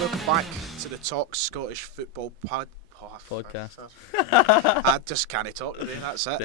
welcome back to the Talk Scottish Football podcast. I just can't talk today, that's it.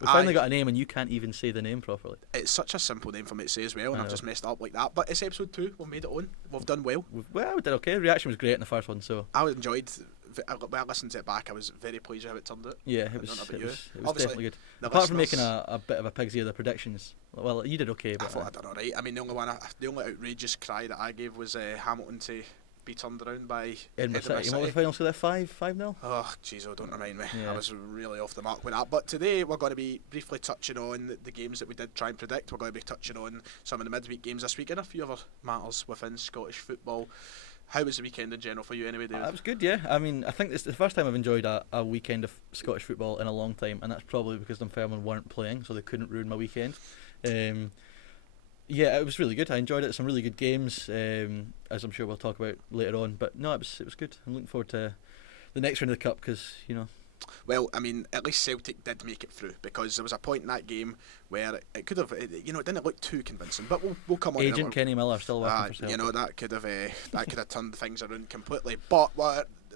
We finally got a name and you can't even say the name properly. It's such a simple name for me to say as well, and I've just messed up like that. But it's episode 2, we've made it on, we've done well. We did okay, the reaction was great in the first one, so... I enjoyed, when I listened to it back, I was very pleased with how it turned out. Yeah, it was definitely good. Apart from making a bit of a pig's ear of the predictions, well, you did okay. But I thought I'd done alright. I mean, the only outrageous cry that I gave was Hamilton to be turned around by Edinburgh City. What was the final score there? 5-0? Oh, jeez, don't remind me. Yeah. I was really off the mark with that. But today we're going to be briefly touching on the games that we did try and predict. We're going to be touching on some of the midweek games this week and a few other matters within Scottish football. How was the weekend in general for you anyway, David? It was good, yeah. I mean, I think it's the first time I've enjoyed a weekend of Scottish football in a long time, and that's probably because Dunfermline weren't playing, so they couldn't ruin my weekend. Yeah, it was really good. I enjoyed it. Some really good games, as I'm sure we'll talk about later on. But no, it was good. I'm looking forward to the next round of the cup because, you know. Well, I mean, at least Celtic did make it through because there was a point in that game where it could have, it didn't look too convincing. But we'll come on. Agent Kenny Miller still working for Celtic. That could have turned things around completely. But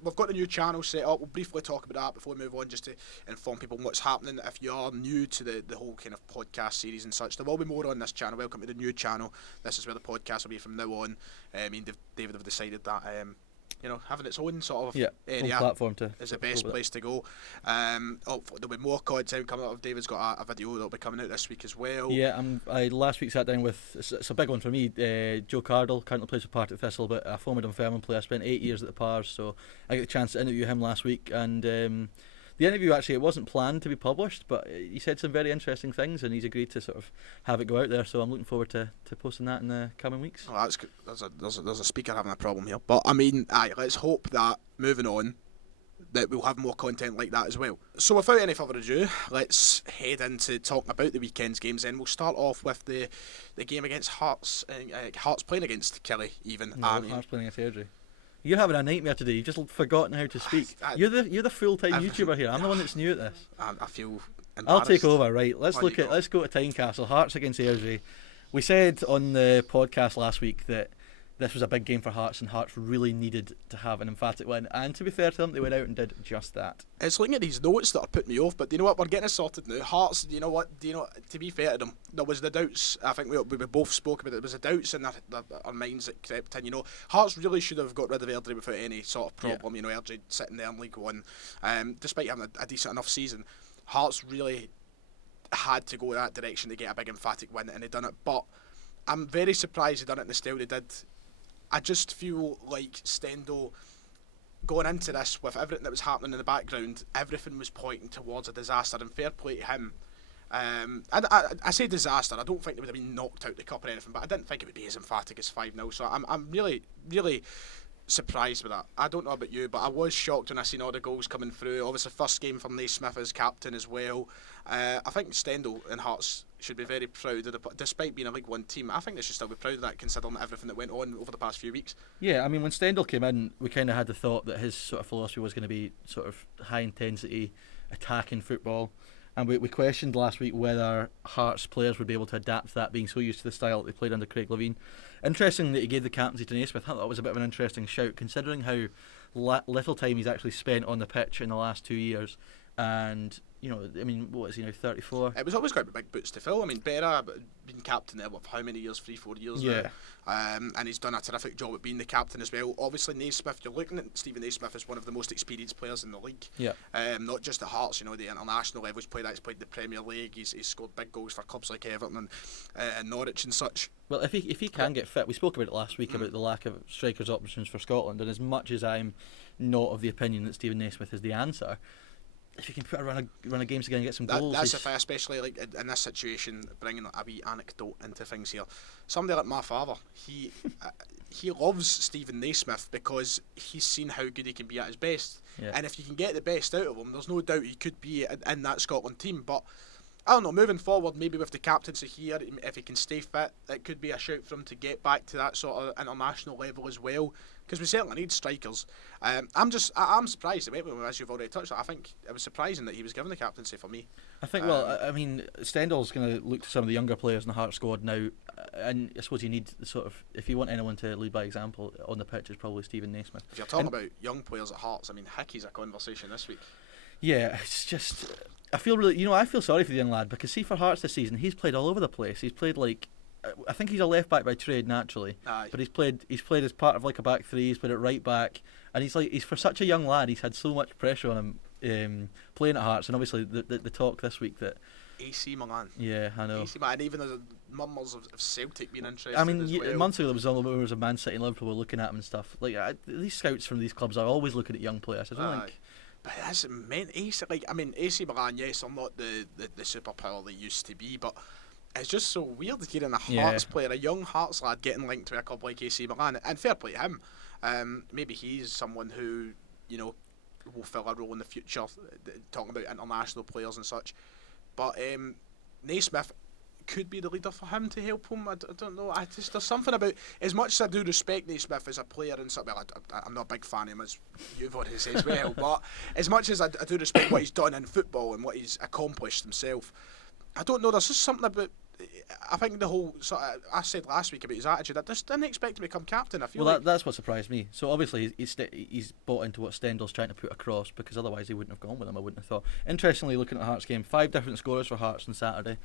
we've got a new channel set up. We'll briefly talk about that before we move on, just to inform people what's happening. If you are new to the whole kind of podcast series and such, there will be more on this channel. Welcome to the new channel. This is where the podcast will be from now on. Me and David have decided that having its own sort of area platform is the best place to go. There'll be more content coming out. David's got a video that'll be coming out this week as well. Yeah, I last week sat down with, it's a big one for me, Joe Cardle, currently plays for Partick Thistle, but a former Dunfermline player. I spent 8 years at the Pars, so I got the chance to interview him last week, and the interview, actually, it wasn't planned to be published, but he said some very interesting things, and he's agreed to sort of have it go out there, so I'm looking forward to posting that in the coming weeks. Oh, that's good. There's a speaker having a problem here. But, I mean, let's hope that, moving on, that we'll have more content like that as well. So without any further ado, let's head into talking about the weekend's games then. We'll start off with the game against Hearts, Hearts playing against Killie even. No, Hearts playing against Airdrie. You're having a nightmare today. You've just forgotten how to speak. You're the full-time YouTuber here. I'm the one that's new at this. I feel embarrassed. I'll take over. Right. Let's go to Tynecastle. Hearts against Airdrie. We said on the podcast last week that this was a big game for Hearts, and Hearts really needed to have an emphatic win. And to be fair to them, they went out and did just that. It's looking at these notes that are putting me off, but do you know what? We're getting it sorted now. Hearts, to be fair to them, there was the doubts. I think we both spoke about it. There was the doubts in our minds that crept in. Hearts really should have got rid of Airdrie without any sort of problem. Yeah. Airdrie sitting there in League One, despite having a decent enough season. Hearts really had to go that direction to get a big emphatic win, and they done it. But I'm very surprised they done it in the style they did. I just feel like Stendhal, going into this with everything that was happening in the background, everything was pointing towards a disaster, and fair play to him. I say disaster, I don't think they would have been knocked out the cup or anything, but I didn't think it would be as emphatic as 5-0, so I'm really, really surprised with that. I don't know about you, but I was shocked when I seen all the goals coming through. Obviously, first game for Naismith as captain as well. I think Stendhal and Hearts should be very proud of despite being a League One team. I think they should still be proud of that, considering everything that went on over the past few weeks. Yeah, I mean, when Stendhal came in, we kind of had the thought that his sort of philosophy was going to be sort of high intensity attacking football, and we questioned last week whether Hearts players would be able to adapt to that, being so used to the style that they played under Craig Levein. Interesting that he gave the captaincy to Naismith. I thought that was a bit of an interesting shout, considering how little time he's actually spent on the pitch in the last 2 years. And, I mean, what is he now, 34? It was always going to be big boots to fill. I mean, Berra been captain there, for how many years? 3-4 years now. And he's done a terrific job at being the captain as well. Obviously, Naismith, you're looking at Stephen Naismith as one of the most experienced players in the league. Yeah. Not just at Hearts, the international level. He's played the Premier League. He's scored big goals for clubs like Everton and Norwich and such. Well, if he can get fit, we spoke about it last week about the lack of strikers options for Scotland, and as much as I'm not of the opinion that Stephen Naismith is the answer, if you can put a run of games again and get some goals. That's especially like in this situation, bringing a wee anecdote into things here. Somebody like my father, he loves Stephen Naismith because he's seen how good he can be at his best. Yeah. And if you can get the best out of him, there's no doubt he could be in that Scotland team. But I don't know, moving forward, maybe with the captaincy here, if he can stay fit, it could be a shout for him to get back to that sort of international level as well, because we certainly need strikers. I'm surprised, as you've already touched on. I think it was surprising that he was given the captaincy for me. I think, I mean, Stendhal's going to look to some of the younger players in the Hearts squad now, and I suppose you need sort of, if you want anyone to lead by example on the pitch, is probably Stephen Naismith. If you're talking about young players at Hearts, I mean, Hickey's a conversation this week. Yeah, it's just, I feel sorry for the young lad, because see, for Hearts this season, he's played all over the place. He's played like, I think he's a left back by trade naturally, but he's played as part of like a back three. He's played at right back, and he's for such a young lad, he's had so much pressure on him playing at Hearts, and obviously the talk this week that AC Milan. Yeah, I know. AC Milan, and even there's murmurs of Celtic being interested. I mean, as well. months ago there was all the rumours of Man City and Liverpool looking at him and stuff. Like these scouts from these clubs are always looking at young players. I don't think. But that's meant AC. Like, I mean, AC Milan, yes, I'm not the superpower they used to be, but it's just so weird hearing a Hearts player, a young Hearts lad, getting linked to a club like AC Milan. And fair play to him. Maybe he's someone who, will fill a role in the future, talking about international players and such. But Naismith could be the leader for him to help him. I don't know. There's something about, as much as I do respect Naismith as a player and something. Well, I'm not a big fan of him, as you've already said as well. But as much as I do respect what he's done in football and what he's accomplished himself, I don't know. There's just something about. I think the whole sort of, I said last week about his attitude. I just didn't expect him to become captain. I feel that's what surprised me. So obviously he's bought into what Stendhal's trying to put across, because otherwise he wouldn't have gone with him. I wouldn't have thought. Interestingly, looking at the Hearts game, 5 different scorers for Hearts on Saturday.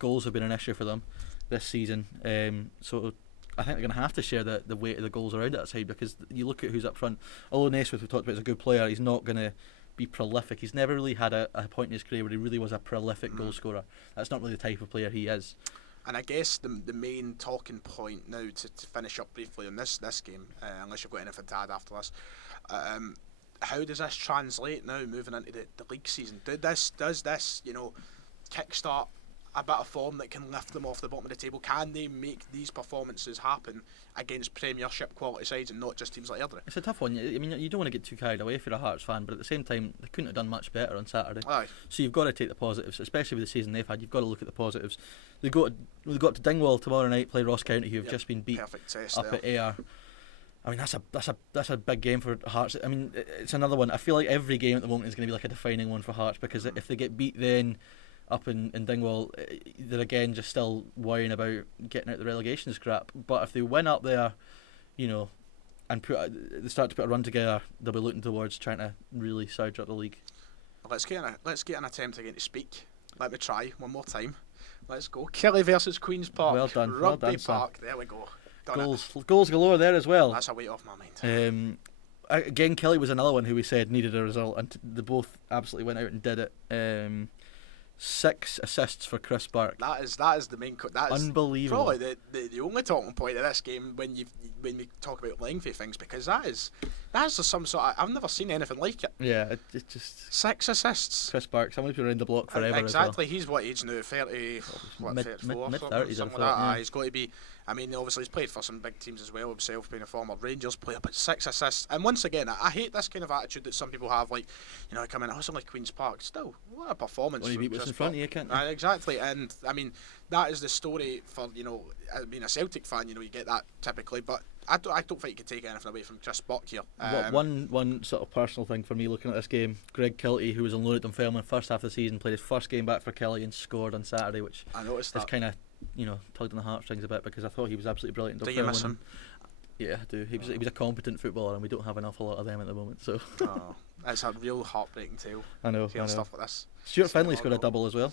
Goals have been an issue for them this season. So I think they're going to have to share the weight of the goals around that side, because you look at who's up front. Although Naismith, we've talked about, is a good player, he's not going to be prolific. He's never really had a point in his career where he really was a prolific goal scorer. That's not really the type of player he is. And I guess the main talking point now, to finish up briefly on this game, unless you've got anything to add after this, how does this translate now moving into the league season? Does this kickstart a bit of form that can lift them off the bottom of the table? Can they make these performances happen against Premiership quality sides and not just teams like Airdrie? It's a tough one. I mean, you don't want to get too carried away if you're a Hearts fan, but at the same time, they couldn't have done much better on Saturday. Aye. So you've got to take the positives, especially with the season they've had. You've got to look at the positives. They've got to Dingwall tomorrow night, play Ross County, who have just been beat up at Ayr. I mean, that's a big game for Hearts. I mean, it's another one. I feel like every game at the moment is going to be like a defining one for Hearts, because if they get beat then up in Dingwall, they're again just still worrying about getting out the relegation scrap. But if they win up there, and they start to put a run together, they'll be looking towards trying to really surge up the league. Let's get an attempt again to speak. Let me try one more time. Let's go. Kelly versus Queen's Park. Well done. Rugby Park. There we go. Goals galore there as well. That's a weight off my mind. Again, Kelly was another one who we said needed a result, and they both absolutely went out and did it. 6 assists for Chris Burke. That is the main. That is unbelievable. Probably the only talking point of this game when we talk about lengthy things, because that's just some sort of, I've never seen anything like it. Yeah, it just 6 assists. Chris Burke, someone who's been around the block forever. Exactly. As well. He's what age now? 30. What, 34? Mid-30s. Something like that. He's got to be. I mean, obviously he's played for some big teams as well himself, being a former Rangers player, but 6 assists. And once again, I hate this kind of attitude that some people have, like, come in, it's only Queen's Park. Still, what a performance. Well, you beat what's in front of you, can't you? Exactly. And, I mean, that is the story for, being a Celtic fan, you get that typically, but I don't think you can take anything away from Chris Burke here. One sort of personal thing for me looking at this game, Greg Kilty, who was on loan at Dunfermline first half of the season, played his first game back for Kelly and scored on Saturday, which I noticed is kind of tugged on the heartstrings a bit, because I thought he was absolutely brilliant. Do you miss him? Yeah, I do. He was a competent footballer, and we don't have an awful lot of them at the moment. So it's a real heartbreaking tale. I know. Stuff like this. Stuart Finlay scored a double as well.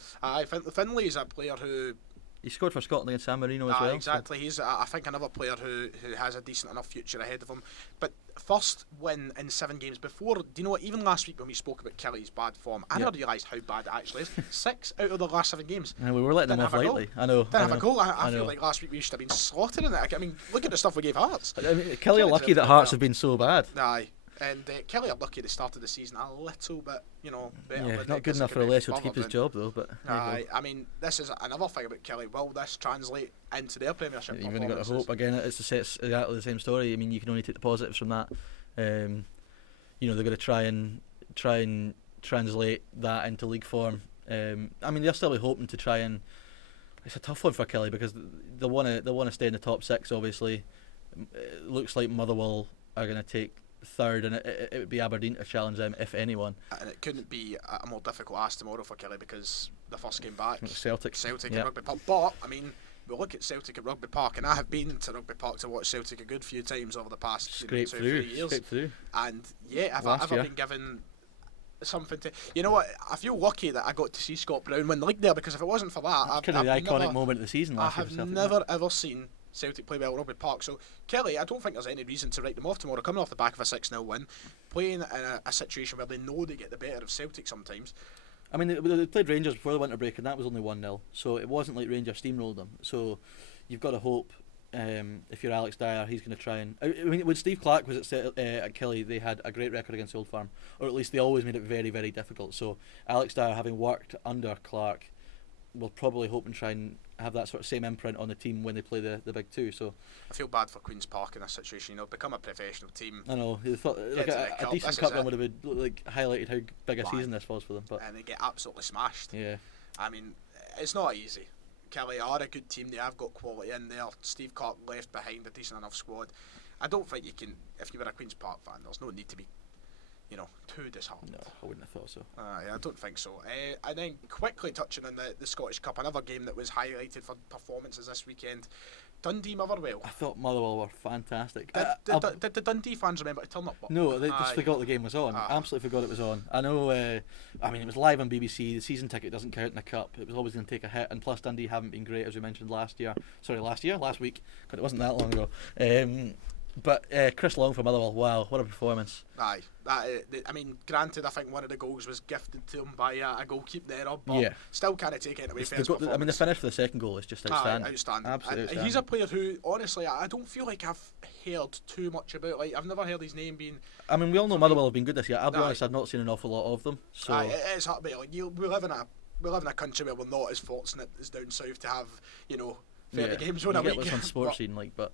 Finlay is a player who. He scored for Scotland against San Marino as well. Exactly. So. He's, I think, another player who has a decent enough future ahead of him. But first win in 7 games before. Do you know what? Even last week when we spoke about Kelly's bad form, I never realised how bad it actually is. 6 out of the last 7 games. And we were letting them off lightly. I know. Didn't have a goal. I feel like last week we should have been slaughtering it. I mean, look at the stuff we gave Hearts. I mean, Kelly are lucky that Hearts have been so bad. Aye. And Kelly are lucky they started the season a little bit, better. Yeah, not good enough for Alessio to keep his job though. But I mean, this is another thing about Kelly. Will this translate into their Premiership performances? You've only got to hope. Again, it's exactly the same story. I mean, you can only take the positives from that. They're going to try and translate that into league form. I mean, they'll still be hoping to try and. It's a tough one for Kelly because they want to stay in the top 6. Obviously, it looks like Motherwell are going to take third, and it would be Aberdeen to challenge them if anyone. And it couldn't be a more difficult ask tomorrow for Kelly because the first game back, Celtic at Rugby Park. But I mean, we look at Celtic at Rugby Park, and I have been to Rugby Park to watch Celtic a good few times over the past 2 or 3 years. And yeah, I've ever been given something to, you know what, I feel lucky that I got to see Scott Brown win the league there, because if it wasn't for that, I've kind of the iconic moment of the season last year. I have never ever seen Celtic play well at Rugby Park. So Kelly, I don't think there's any reason to write them off tomorrow, coming off the back of a 6-0 win, playing in a situation where they know they get the better of Celtic sometimes. I mean, they played Rangers before the winter break, and that was only 1-0, so it wasn't like Rangers steamrolled them. So you've got to hope, if you're Alex Dyer, he's going to try and... I mean, when Steve Clark was at Kelly, they had a great record against Old Firm, or at least they always made it very, very difficult. So Alex Dyer, having worked under Clark, will probably hope and try and have that sort of same imprint on the team when they play the big two. So I feel bad for Queen's Park in this situation. You know, become a professional team. I know. They thought like a decent cup run would have been, like, highlighted how big a season this was for them. But and they get absolutely smashed. Yeah. I mean, it's not easy. Kelly are a good team. They have got quality in there. Steve Clark left behind a decent enough squad. I don't think you can, if you were a Queen's Park fan, there's no need to be, you know, too disheartened. No, I wouldn't have thought so. I don't think so. And then quickly touching on the Scottish Cup, another game that was highlighted for performances this weekend. Dundee Motherwell. I thought Motherwell were fantastic. Did the Dundee fans remember to turn up? No, they just forgot the game was on. Absolutely forgot it was on. I know, I mean, it was live on BBC. The season ticket doesn't count in the cup. It was always going to take a hit, and plus Dundee haven't been great, as we mentioned last week, because it wasn't that long ago. But Chris Long for Motherwell, wow, what a performance. Aye. I mean, granted, I think one of the goals was gifted to him by a goalkeeping error, but still can't take it away from his performance. I mean, the finish for the second goal is just outstanding. Outstanding. Absolutely outstanding. He's a player who, honestly, I don't feel like I've heard too much about. Like, I've never heard his name being... I mean, we all know Motherwell have been good this year. I'll be honest, I've not seen an awful lot of them. So it's hard, but like, we live in a country where we're not as fortunate as down south to have, you know, 30 games on a week. What's on sports scene like, but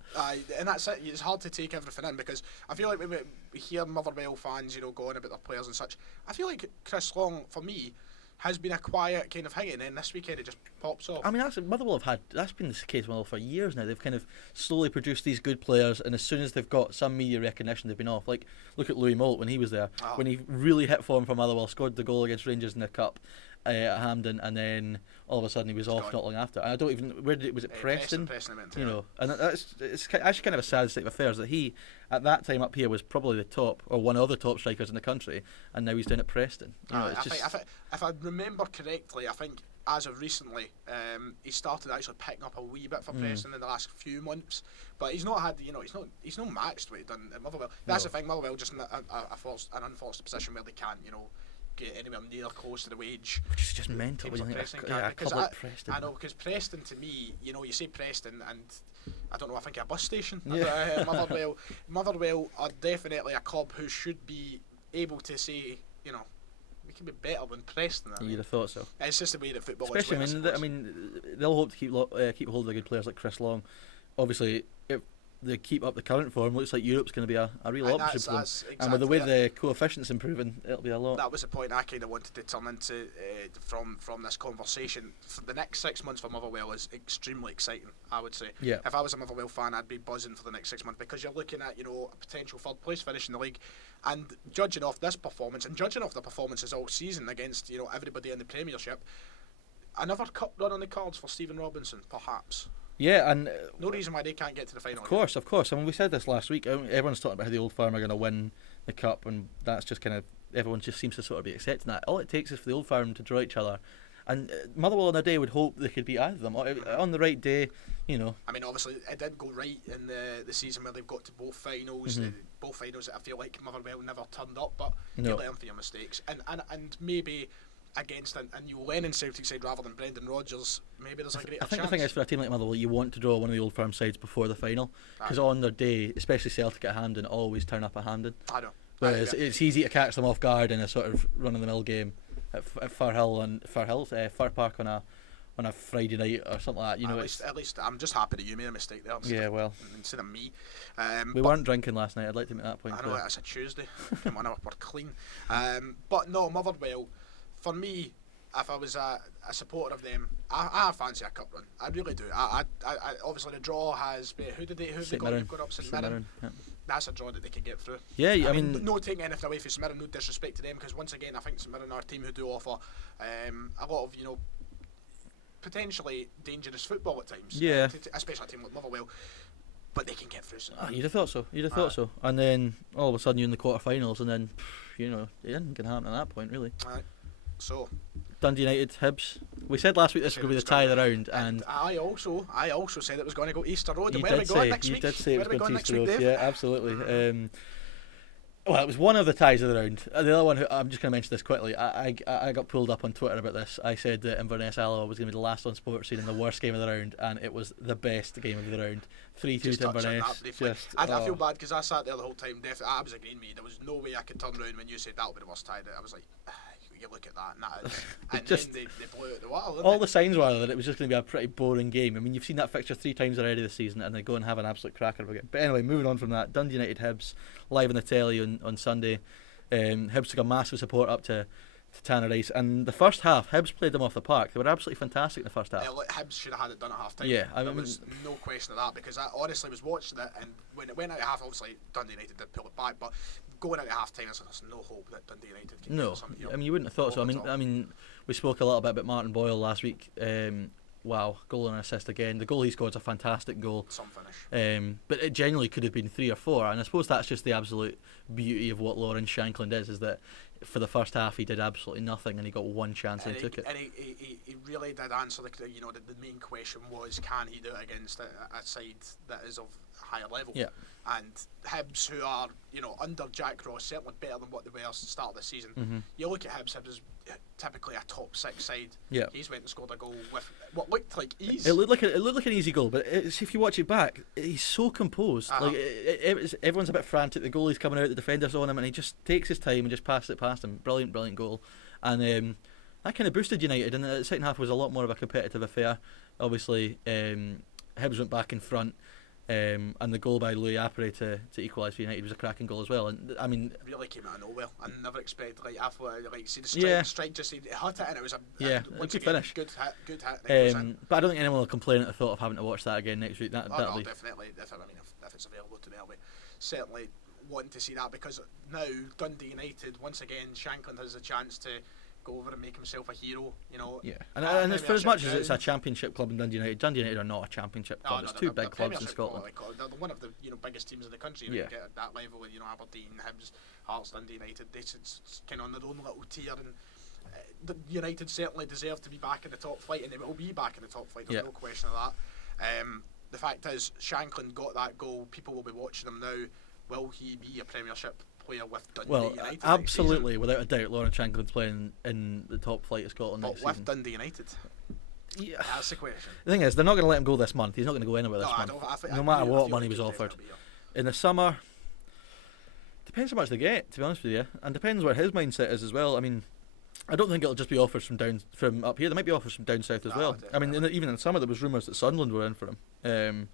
and that's it. It's hard to take everything in, because I feel like when we hear Motherwell fans, you know, going about their players and such, I feel like Chris Long, for me, has been a quiet kind of thing, and then this weekend it just pops off. I mean, Motherwell that's been the case with Motherwell for years now. They've kind of slowly produced these good players, and as soon as they've got some media recognition, they've been off. Like, look at Louis Moult when he was there, when he really hit form for Motherwell, scored the goal against Rangers in the cup at Hampden, and then all of a sudden he was off not long after. And I don't even was it Preston? Preston went to, you know, and it's actually kind of a sad state of affairs that he at that time up here was probably the top or one of the top strikers in the country, and now he's down at Preston. You know, if I remember correctly, I think as of recently, he started actually picking up a wee bit for Preston in the last few months, but he's not had, you know, he's not matched what he's done at Motherwell. That's the thing. Motherwell just in an unfortunate position where they can't, you know, get anywhere near close to the wage. Which is just mental. Preston, I know, because Preston, to me, you know, you say Preston and I don't know, I think a bus station. Yeah. Motherwell are definitely a club who should be able to say, you know, we can be better than Preston. You'd have thought so. It's just the way that football is. Especially, I mean, they'll hope to keep hold of the good players like Chris Long. Obviously, if they keep up the current form, looks like Europe's going to be a real option for them. Exactly, and with the way the coefficient's improving, it'll be a lot. That was the point I kind of wanted to turn into from this conversation. For the next 6 months for Motherwell is extremely exciting, I would say. Yeah. If I was a Motherwell fan, I'd be buzzing for the next 6 months, because you're looking at, you know, a potential third place finish in the league, and judging off this performance and judging off the performances all season against, you know, everybody in the Premiership, another cup run on the cards for Stephen Robinson, perhaps. Yeah, and no reason why they can't get to the final. Of course. I mean, we said this last week. Everyone's talking about how the Old Firm are going to win the cup, and that's just kind of, everyone just seems to sort of be accepting that. All it takes is for the Old Firm to draw each other, and Motherwell on a day would hope they could beat either of them on the right day. You know, I mean, obviously it did go right in the season where they've got to both finals. Both finals that I feel like Motherwell never turned up, but you learn from your mistakes, and maybe against a new Lennon Celtic side rather than Brendan Rodgers, maybe there's a greater chance. I think the thing is, for a team like Motherwell, you want to draw one of the Old Firm sides before the final, because on their day, especially Celtic at Hampden, always turn up at Hampden. I know. Whereas it's easy to catch them off guard in a sort of run-of-the-mill game at Fir Park on a Friday night or something like that. You know, at least I'm just happy that you made a mistake there. Instead of me. We weren't drinking last night. I'd like to make that point clear. I know, it's a Tuesday. Come on, we're clean. But no, Motherwell, for me, if I was a supporter of them, I fancy a cup run. I really do. I obviously the draw has who have they got up? St Mirren. Yeah. That's a draw that they can get through. Yeah, I mean, no taking anything away from St Mirren, no disrespect to them, because once again I think St Mirren are a team who do offer a lot of potentially dangerous football at times. Yeah. Especially a team like Motherwell. But they can get through. You'd have thought so. And then all of a sudden you're in the quarterfinals, and then anything can happen at that point, really. So Dundee United, Hibs. We said last week this was going to be the tie of the round, and I also said it was going to go Easter Road. And you where are we going next week? You did say it was going to Easter Road. Dave? Yeah, absolutely. Well, it was one of the ties of the round. The other one, I'm just going to mention this quickly. I got pulled up on Twitter about this. I said that Inverness Alloa was going to be the last on Sports Scene and the worst game of the round, and it was the best game of the round. 3-2 to Inverness. I feel bad because I sat there the whole time. I was agreeing with you. There was no way I could turn around when you said that would be the worst tie. I was like, you look at that, and just, then they blew it the water. All the signs were that it was just going to be a pretty boring game. I mean, you've seen that fixture 3 times already this season, and they go and have an absolute cracker of a game. But anyway, moving on from that, Dundee United Hibs live on the telly on Sunday. Hibs took a massive support up to Tanner Rice, and the first half Hibs played them off the park. They were absolutely fantastic in the first half. Hibs should have had it done at half time. Yeah, there was no question of that, because I honestly was watching it, and when it went out at half, obviously Dundee United did pull it back, but going out at half time, there's no hope that Dundee United can get something. I mean, you wouldn't have thought so. I mean, we spoke a little bit about Martin Boyle last week. Wow, goal and assist again. The goal he scored is a fantastic goal. Some finish. But it genuinely could have been 3 or 4, and I suppose that's just the absolute beauty of what Lawrence Shankland is that for the first half he did absolutely nothing, and he got one chance and he took it. And he really did answer the main question was, can he do it against a side that is of higher level? Yeah. And Hibs, who are under Jack Ross, certainly better than what they were at the start of the season. Mm-hmm. You look at Hibs is typically a top 6 side. Yeah. He's went and scored a goal with what looked like ease. It looked like an easy goal, but if you watch it back, he's so composed. Everyone's a bit frantic. The goalie's coming out, the defender's on him, and he just takes his time and just passes it past him. Brilliant goal, and that kind of boosted United. And the second half was a lot more of a competitive affair. Obviously, Hibs went back in front. And the goal by Louis Apre to equalise for United was a cracking goal as well. And I mean, really came out of nowhere. I never expected. I thought see the strike just hit it, and it was a good finish. Good hit. But I don't think anyone will complain at the thought of having to watch that again next week. Definitely. If it's available to me, I'll be certainly wanting to see that, because now Dundee United once again, Shankland has a chance to go over and make himself a hero, Yeah, and for as much as it's a championship club in Dundee United are not a championship club. It's two big clubs in Scotland. They're one of the biggest teams in the country. Yeah. At that level, Aberdeen, Hibs, Hearts, Dundee United, it's kind of on their own little tier, and the United certainly deserve to be back in the top flight, and they will be back in the top flight. There's no question of that. The fact is, Shankland got that goal. People will be watching him now. Will he be a Premiership player with Dundee United? Absolutely, without a doubt, Lawrence Shankland's playing in the top flight of Scotland next season. With Dundee United? Yeah, that's the question. The thing is, they're not going to let him go this month. He's not going to go anywhere this month, no matter what money was offered. In the summer, depends how much they get, to be honest with you, and depends where his mindset is as well. I mean, I don't think it'll just be offers from up here. There might be offers from down south as well. Definitely. I mean, even in summer there was rumours that Sunderland were in for him.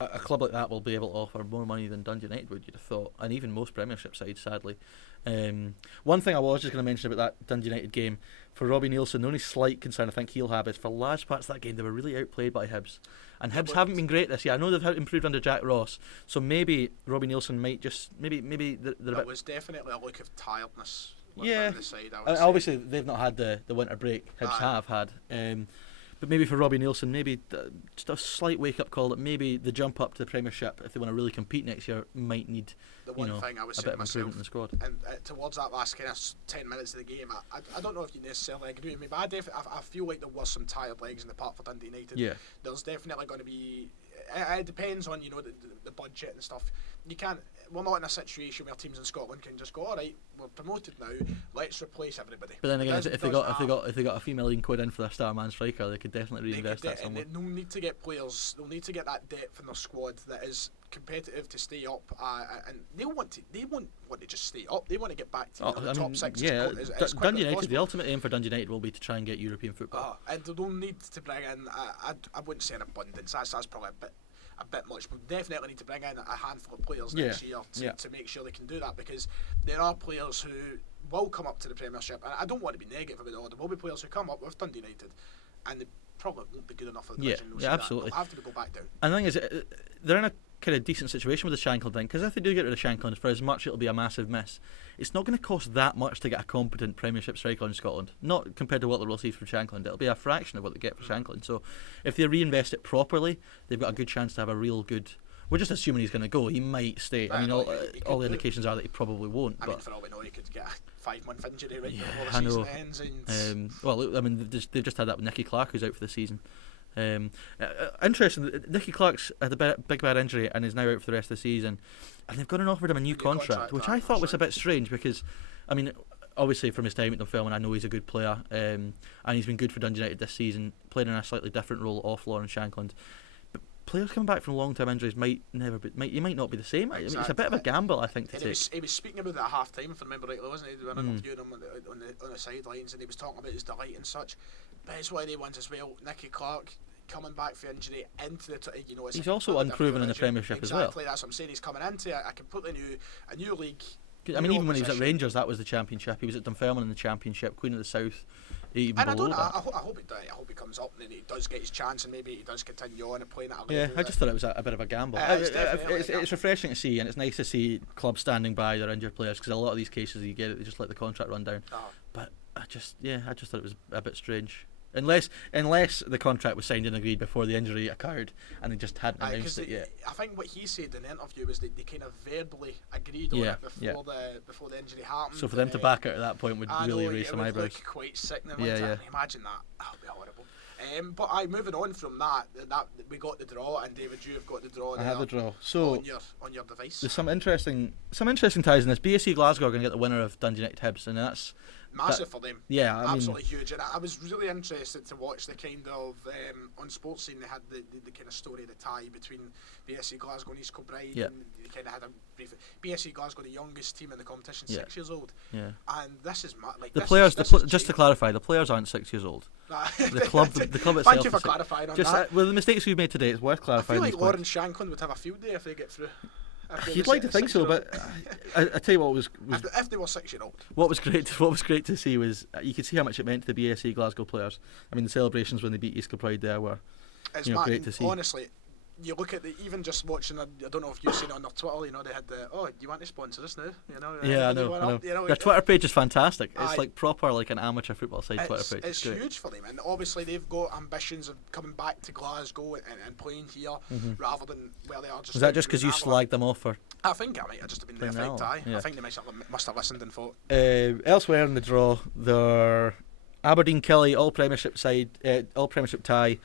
A club like that will be able to offer more money than Dundee United would, you'd have thought, and even most Premiership sides, sadly. One thing I was just going to mention about that Dundee United game, for Robbie Neilson, the only slight concern I think he'll have is for large parts of that game they were really outplayed by Hibs, and Hibs haven't been great this year. I know they've improved under Jack Ross, so maybe Robbie Neilson might just maybe there was definitely a look of tiredness. Yeah, the side, obviously they've not had the winter break. Hibs have had. But maybe for Robbie Neilson, maybe just a slight wake-up call that maybe the jump up to the Premiership, if they want to really compete next year, might need a bit of improvement in the squad. And towards that last kind of 10 minutes of the game, I don't know if you necessarily agree with me, but I feel like there was some tired legs in the park for Dundee United. Yeah. There's definitely going to be... It depends on the budget and stuff. We're not in a situation where teams in Scotland can just go, all right, we're promoted now, let's replace everybody. But then again, if they got a few million quid in for their star man striker, they could definitely reinvest that somewhere. They'll need to get players. They'll need to get that depth in their squad that is competitive to stay up, and they won't want to just stay up. They want to get back to the top 6. Yeah, Dundee United. The ultimate aim for Dundee United will be to try and get European football. And they'll need to bring in. I wouldn't say an abundance. That's probably a bit much. We definitely need to bring in a handful of players next year to make sure they can do that, because there are players who will come up to the Premiership, and I don't want to be negative about it all. There will be players who come up with Dundee United, and they probably won't be good enough for the division. Yeah, absolutely. They'll have to go back down. And the thing is, they're in a kind of decent situation with the Shankland thing, because if they do get rid of Shankland, for as much it'll be a massive miss, it's not going to cost that much to get a competent Premiership striker in Scotland. Not compared to what they'll receive from Shankland. It'll be a fraction of what they get for Shankland. So if they reinvest it properly, they've got a good chance to have a real good... We're just assuming he's going to go. He might stay. I mean, all the indications are that he probably won't. I but mean, for all we know, he could get a 5-month injury right before the I know. season ends. And Well, I mean, they've just had that with Nicky Clark, who's out for the season. Interesting. Nicky Clark's had a big bad injury and is now out for the rest of the season, and they've gone and offered him a new contract, which I thought was a bit strange because, I mean, obviously from his time at Dunfermline, I know he's a good player, and he's been good for Dundee United this season, playing in a slightly different role off Lawrence Shankland. Players coming back from long-term injuries might not be the same. I mean, it's a bit of a gamble, I think, to take. He was speaking about it at half time, if I remember rightly, wasn't he? When I interviewed him on the sidelines, and he was talking about his delight and such. But it's one of the ones as well. Nicky Clark coming back for injury into the he's also unproven in the Premiership as well. Exactly, that's what I'm saying. He's coming into a completely new league. I mean, even when he was at Rangers, that was the Championship. He was at Dunfermline in the Championship, Queen of the South. Even and below I hope he comes up and he does get his chance, and maybe he does continue on and playing at a level. Yeah, I just thought it was a bit of a gamble. It's refreshing to see, and it's nice to see clubs standing by their injured players, because a lot of these cases you get it, they just let the contract run down. But I just thought it was a bit strange. Unless the contract was signed and agreed before the injury occurred, and they just hadn't announced it yet. I think what he said in the interview was that they kind of verbally agreed on it before the injury happened. So for them to back out at that point would really raise some eyebrows. Look quite sickening. Yeah. Imagine that. That would be horrible. But moving on from that we got the draw, and David, you have got the draw. I have the draw. So on your device. There's some interesting ties in this. BSC Glasgow are going to get the winner of Dundee United Hibs, and that's massive for them. Yeah, absolutely huge. And I was really interested to watch the kind of on Sports Scene. They had the kind of story, the tie between BSC Glasgow and East Kilbride. Yeah. And they kind of had a brief. BSC Glasgow, the youngest team in the competition, 6 years old. Yeah. And this is like the players. Just to clarify, the players aren't 6 years old. The club itself. Thank you for clarifying on that. With the mistakes we've made today, it's worth clarifying. I feel like Lawrence Shankland would have a field day if they get through. You'd like to think so, but I tell you what was if they were 6-year-old. What was great to see was you could see how much it meant to the BSC Glasgow players. I mean, the celebrations when they beat East Kilbride there were great to see. Honestly, you look at even just watching. I don't know if you've seen it on their Twitter. They had do you want to sponsor us now? Yeah, I know. Their Twitter page is fantastic. It's like proper, like an amateur football side Twitter page. It's huge for them, and obviously they've got ambitions of coming back to Glasgow and playing here rather than where they are. Just was that just because you slagged them off for? I think I might have just been the effect. I think they must have listened and thought. Elsewhere in the draw, the Aberdeen Killie all Premiership tie.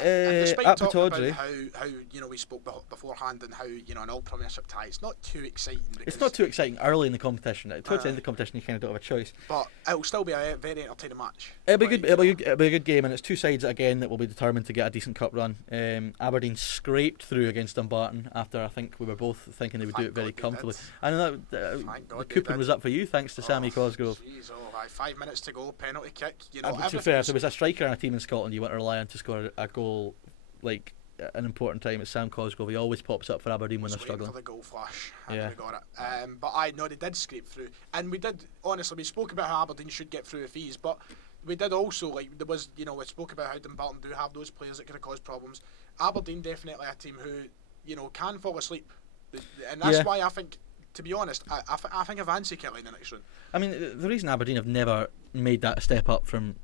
And despite at talking Pittodrie, about how we spoke beforehand and how an all Premiership tie, it's not too exciting. It's not too exciting early in the competition. Towards the end of the competition, you kind of don't have a choice. But it'll still be a very entertaining match. It'll be a good game, and it's two sides again that will be determined to get a decent cup run. Aberdeen scraped through against Dumbarton after I think we were both thinking they would do it very comfortably. I know that the coupon was up for you thanks to Sammy Cosgrove. Geez, 5 minutes to go, penalty kick. To be fair, if there was a striker on a team in Scotland you want to rely on to score a goal like an important time, it's Sam Cosgrove. He always pops up for Aberdeen when they're struggling. For the goal flash, and we got it. But I know they did scrape through, and we did. Honestly, we spoke about how Aberdeen should get through with fees, but we did also there was we spoke about how Dumbarton do have those players that could have caused problems. Aberdeen definitely a team who can fall asleep, and that's why I think. To be honest, I think I fancy Killie in the next round. I mean, the reason Aberdeen have never made that step up from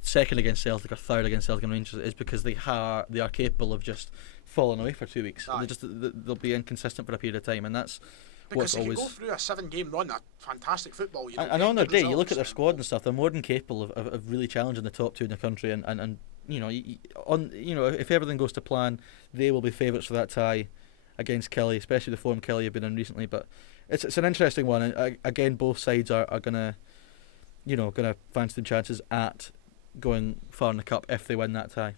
second against Celtic or third against Celtic and Rangers is because they are capable of just falling away for 2 weeks. They'll be inconsistent for a period of time, and that's because they can go through a 7-game run, a fantastic football. And on their day, you look at their squad and stuff; they're more than capable of really challenging the top two in the country. And if everything goes to plan, they will be favourites for that tie against Killie, especially the form Killie have been in recently. But it's an interesting one, and again, both sides are gonna fancy the chances at going far in the cup if they win that tie.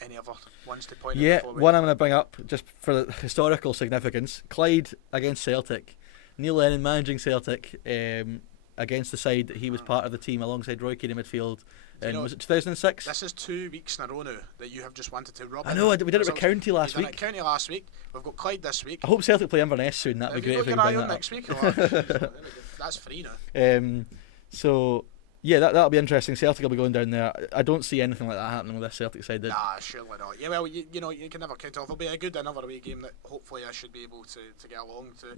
Any other ones to point out? Yeah, one I'm going to bring up just for the historical significance. Clyde against Celtic. Neil Lennon managing Celtic. against the side that he was part of the team alongside Roy Keane in midfield. And know, was it 2006? This is 2 weeks in a row now that you have just wanted to rub. I know, we did it with County last week. It County last week. We've got Clyde this week. I hope Celtic play Inverness soon. That'd be great if we can bring that next week. That's free now. So yeah, that'll be interesting. Celtic will be going down there. I don't see anything like that happening with this Celtic side. Nah, surely not. Yeah, well, you know, you can never count off. It'll be a good another away game that hopefully I should be able to get along to.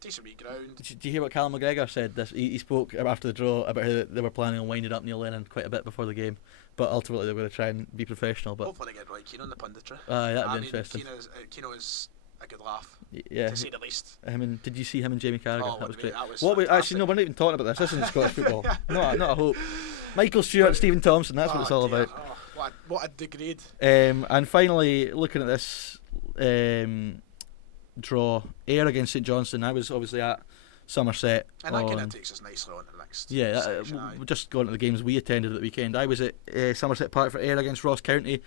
Decent wee ground. Did you hear what Callum McGregor said? He spoke after the draw about how they were planning on winding up Neil Lennon quite a bit before the game, but ultimately they were going to try and be professional. But hopefully they get Roy Keane on the punditry. That'd be interesting. Keane is a good laugh. Yeah, to say the least. Did you see him and Jamie Carragher? That was great. Actually, no, we're not even talking about this. This isn't Scottish football. Not a hope. Michael Stewart, Stephen Thompson. That's what it's all about. What a degrade. And finally, looking at this draw, Ayr against St Johnstone. I was obviously at Somerset. And that kind of takes us nicely on to the next. Yeah, we're just going to the games we attended at the weekend. I was at Somerset Park for Ayr against Ross County.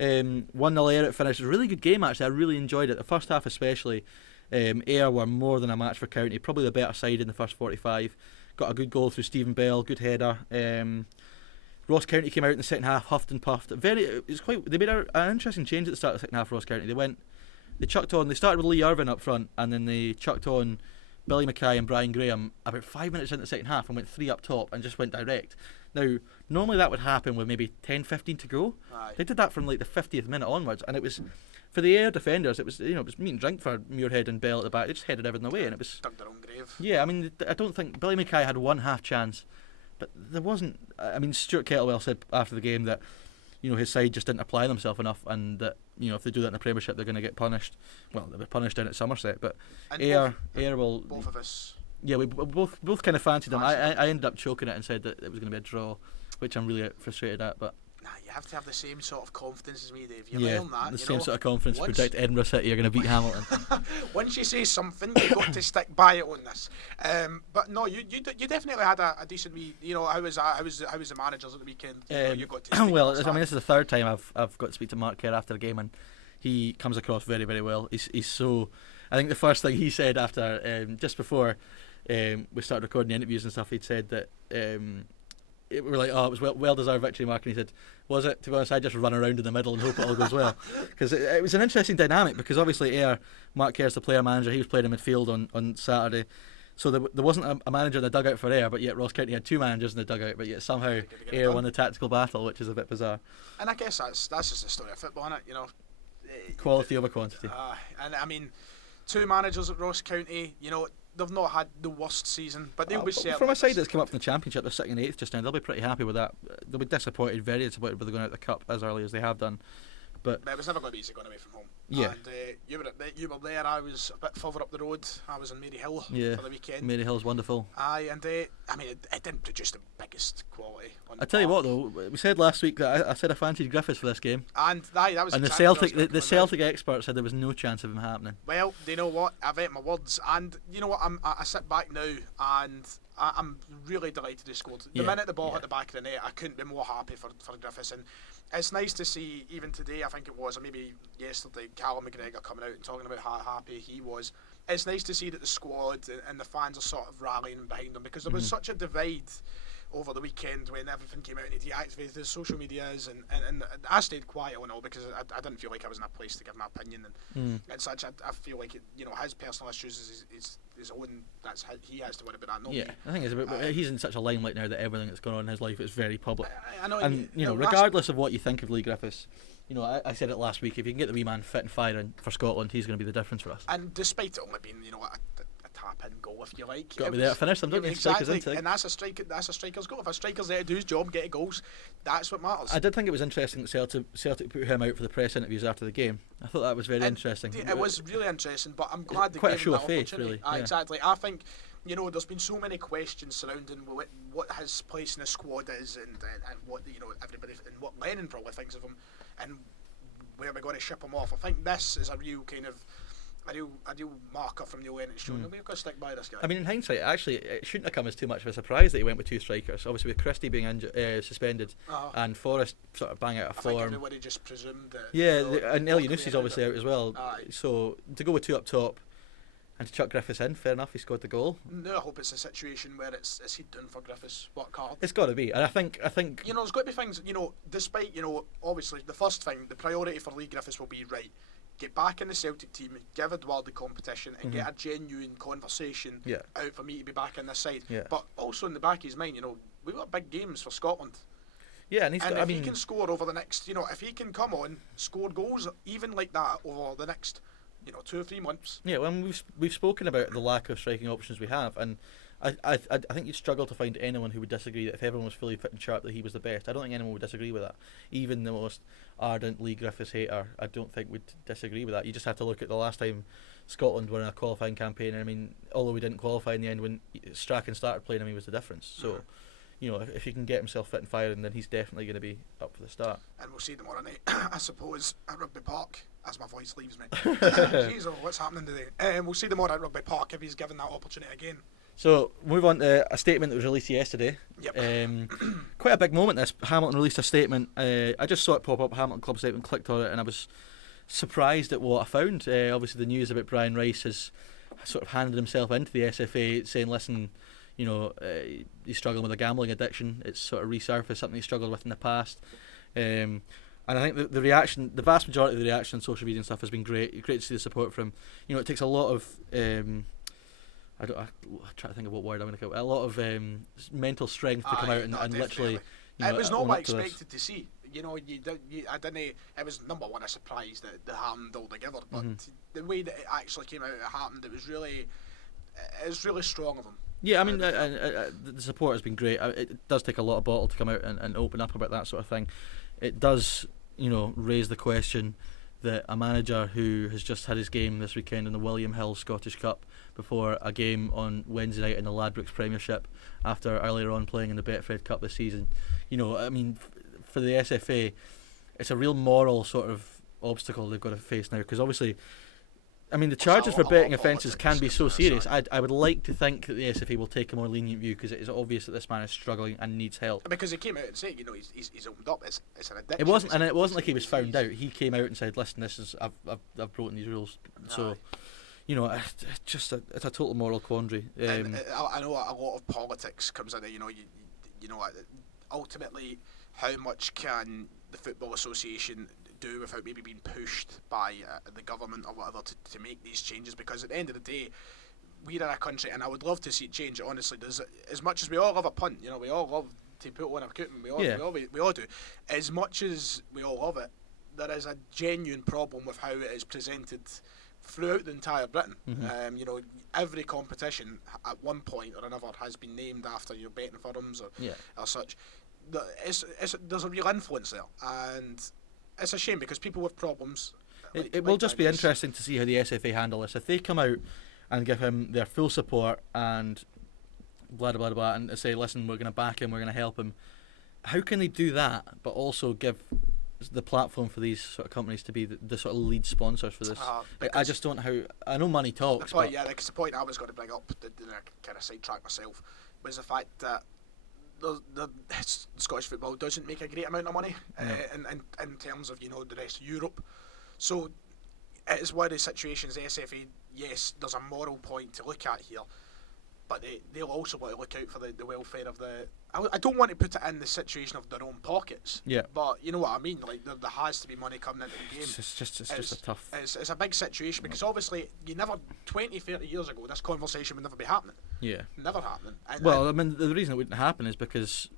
1-0 Ayr it finished. It was a really good game actually. I really enjoyed it. The first half especially. Ayr were more than a match for County. Probably the better side in the first 45. Got a good goal through Stephen Bell. Good header. Ross County came out in the second half, huffed and puffed. They made an interesting change at the start of the second half. Ross County. They chucked on. They started with Lee Irvin up front, and then they chucked on Billy Mackay and Brian Graham about 5 minutes into the second half and went 3 up top and just went direct. Now, normally that would happen with maybe 10-15 to go. Aye. They did that from like the 50th minute onwards, and it was for the Ayr defenders. It was it was meat and drink for Muirhead and Bell at the back. They just headed everything away, and it was dug their own grave. Yeah, I mean, I don't think Billy Mackay had one half chance, but there wasn't. I mean, Stuart Kettlewell said after the game that his side just didn't apply themselves enough, and that if they do that in the Premiership, they're going to get punished. Well, they were punished down at Somerset, but Ayr will. Both of us. Yeah, we both kind of fancied them. I ended up choking it and said that it was going to be a draw, which I'm really frustrated at. But you have to have the same sort of confidence as me, Dave. You learn that. The same sort of confidence to predict Edinburgh City are going to beat Hamilton. Once you say something, you've got to stick by it on this. But no, you definitely had a decent wee. How was the managers at the weekend? You got to well, I mean, this is the third time I've got to speak to Mark Kerr after the game, and he comes across very, very well. He's so. I think the first thing he said after just before we started recording the interviews and stuff, he'd said that. We were like, it was well deserved victory, Mark, and he said, was it? To be honest, I just run around in the middle and hope it all goes well, because it was an interesting dynamic, because obviously Ayr, Mark Kerr's the player manager, he was playing in midfield on Saturday, so there wasn't a manager in the dugout for Ayr, but yet Ross County had 2 managers in the dugout, but yet somehow Ayr won the tactical battle, which is a bit bizarre. And I guess that's just the story of football, isn't it? Quality over quantity. And I mean, 2 managers at Ross County, they've not had the worst season, but they'll be certainly. From a side that's come up from the Championship, they're sitting in 8th just now. They'll be pretty happy with that. They'll be very disappointed with going out the cup as early as they have done. But it was never going to be easy going away from home. Yeah. And you were there. I was a bit further up the road. I was in Maryhill for the weekend. Maryhill's wonderful. Aye, and it didn't produce the biggest quality. I tell you what, though, we said last week that I said I fancied Griffiths for this game, and that was. And the Celtic experts said there was no chance of him happening. Well, do you know what? I've ate my words, and you know what? I sit back now, and I'm really delighted he scored. The minute the ball hit the back of the net, I couldn't be more happy for Griffiths, and it's nice to see, even today, I think it was, or maybe yesterday, Callum McGregor coming out and talking about how happy he was. It's nice to see that the squad and the fans are sort of rallying behind them, because there was such a divide over the weekend when everything came out and he deactivated his social medias, and I stayed quiet on all, because I didn't feel like I was in a place to give my opinion and such. I feel like his personal issues is his own. He has to worry about that, not me. Yeah, I think it's about. He's in such a limelight now that everything that's going on in his life is very public. I know, and regardless of what you think of Lee Griffiths, I said it last week. If you can get the wee man fit and firing for Scotland, he's going to be the difference for us. And despite it only being a tap-in goal, if you like, got to be there to finish them, don't you? Exactly, and that's a striker's goal. If a striker's there to do his job, get goals, that's what matters. I did think it was interesting that Celtic put him out for the press interviews after the game. I thought that was very interesting. It was really interesting, but I'm glad they quite gave a show him of that faith, opportunity. really. Exactly. I think there's been so many questions surrounding what his place in the squad is, and what everybody and what Lennon probably thinks of him, and where we're going to ship him off. I think this is a real kind of a real marker from Neil Lennon showing we've got to stick by this guy. I mean, in hindsight, actually, it shouldn't have come as too much of a surprise that he went with 2 strikers. Obviously, with Christie being suspended and Forrest sort of bang out of form. I think everybody just presumed that. Yeah, and El Yunusi's obviously out as well. Aye. So to go with 2 up top, And to chuck Griffiths in, fair enough, he scored the goal. No, I hope it's a situation where it's head down for Griffiths. Work hard. It's got to be, and I think there's got to be things. Despite obviously the first thing, the priority for Lee Griffiths will be right. Get back in the Celtic team, give Edward the competition, and get a genuine conversation out for me to be back in this side. Yeah. But also in the back of his mind, we've got big games for Scotland. Yeah, and if he can score over the next, if he can come on, score goals even like that over the next 2 or 3 months. Yeah, well, we've spoken about the lack of striking options we have, and I think you'd struggle to find anyone who would disagree that if everyone was fully fit and sharp that he was the best. I don't think anyone would disagree with that. Even the most ardent Lee Griffiths hater, I don't think would disagree with that. You just have to look at the last time Scotland were in a qualifying campaign. I mean, although we didn't qualify in the end, when Strachan started playing him, he was the difference. So, if he can get himself fit and firing, then he's definitely going to be up for the start. And we'll see tomorrow night, I suppose, at Rugby Park, as my voice leaves me. Jeez, what's happening today? We'll see tomorrow at Rugby Park if he's given that opportunity again. So, move on to a statement that was released yesterday. Yep. Quite a big moment, this. Hamilton released a statement. I just saw it pop up, Hamilton Club statement, clicked on it, and I was surprised at what I found. Obviously, the news about Brian Rice has sort of handed himself into the SFA, saying, listen, he's struggling with a gambling addiction. It's sort of resurfaced, something he struggled with in the past. And I think the reaction, the vast majority of the reaction on social media and stuff has been great. Great to see the support from, it takes a lot of, I try to think of what word I'm going to call it, a lot of mental strength to come out and literally. It was not what I expected to see. I didn't. It was number one a surprise that it happened altogether, but the way that it actually came out, it happened. It was really strong of him. Yeah, I mean, the support has been great. It does take a lot of bottle to come out and open up about that sort of thing. It does, raise the question that a manager who has just had his game this weekend in the William Hill Scottish Cup before a game on Wednesday night in the Ladbrokes Premiership after earlier on playing in the Betfred Cup this season. I mean, for the SFA, it's a real moral sort of obstacle they've got to face now, because obviously, I mean, the charges for betting offences can be so serious. I would like to think that the SFA will take a more lenient view, because it is obvious that this man is struggling and needs help. Because he came out and said, he's opened up. It's an addiction. It wasn't like he was found out. He came out and said, "Listen, this is I've broken these rules." So, it's a total moral quandary. And I know a lot of politics comes into ultimately, how much can the Football Association do without maybe being pushed by the government or whatever to make these changes? Because at the end of the day, we're in a country, and I would love to see it change. Honestly, there's, as much as we all love a punt, we all love to put on a cooking, we all do. As much as we all love it, there is a genuine problem with how it is presented throughout the entire Britain. Every competition at one point or another has been named after your betting firms or such. There's a real influence there, and it's a shame because people with problems. It will just be interesting to see how the SFA handle this. If they come out and give him their full support and blah blah blah, and say, listen, we're going to back him, we're going to help him. How can they do that, but also give the platform for these sort of companies to be the sort of lead sponsors for this? I just don't know how. I know money talks. The point I was going to bring up, that I kind of sidetrack myself, was the fact that the Scottish football doesn't make a great amount of money in terms of the rest of Europe. So it is one of the situations. The SFA, yes, there's a moral point to look at here, but they'll also want to look out for the welfare of the. I don't want to put it in the situation of their own pockets. Yeah. But you know what I mean. Like there has to be money coming into the game. It's just a tough. It's a big situation because obviously 20, 30 years ago this conversation would never be happening. Yeah. Never happening. I mean, the reason it wouldn't happen is because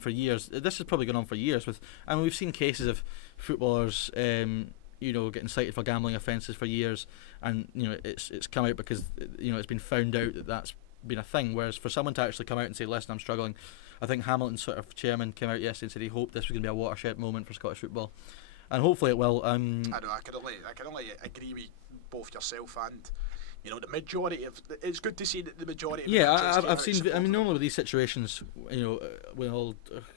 for years, this has probably gone on for years. We've seen cases of footballers, getting cited for gambling offences for years, and it's come out because it's been found out that that's been a thing. Whereas for someone to actually come out and say, "Listen, I'm struggling," I think Hamilton's sort of chairman came out yesterday and said he hoped this was going to be a watershed moment for Scottish football, and hopefully it will. I know I can only agree with both yourself and the majority of. It's good to see that the majority. I've seen. Normally with these situations,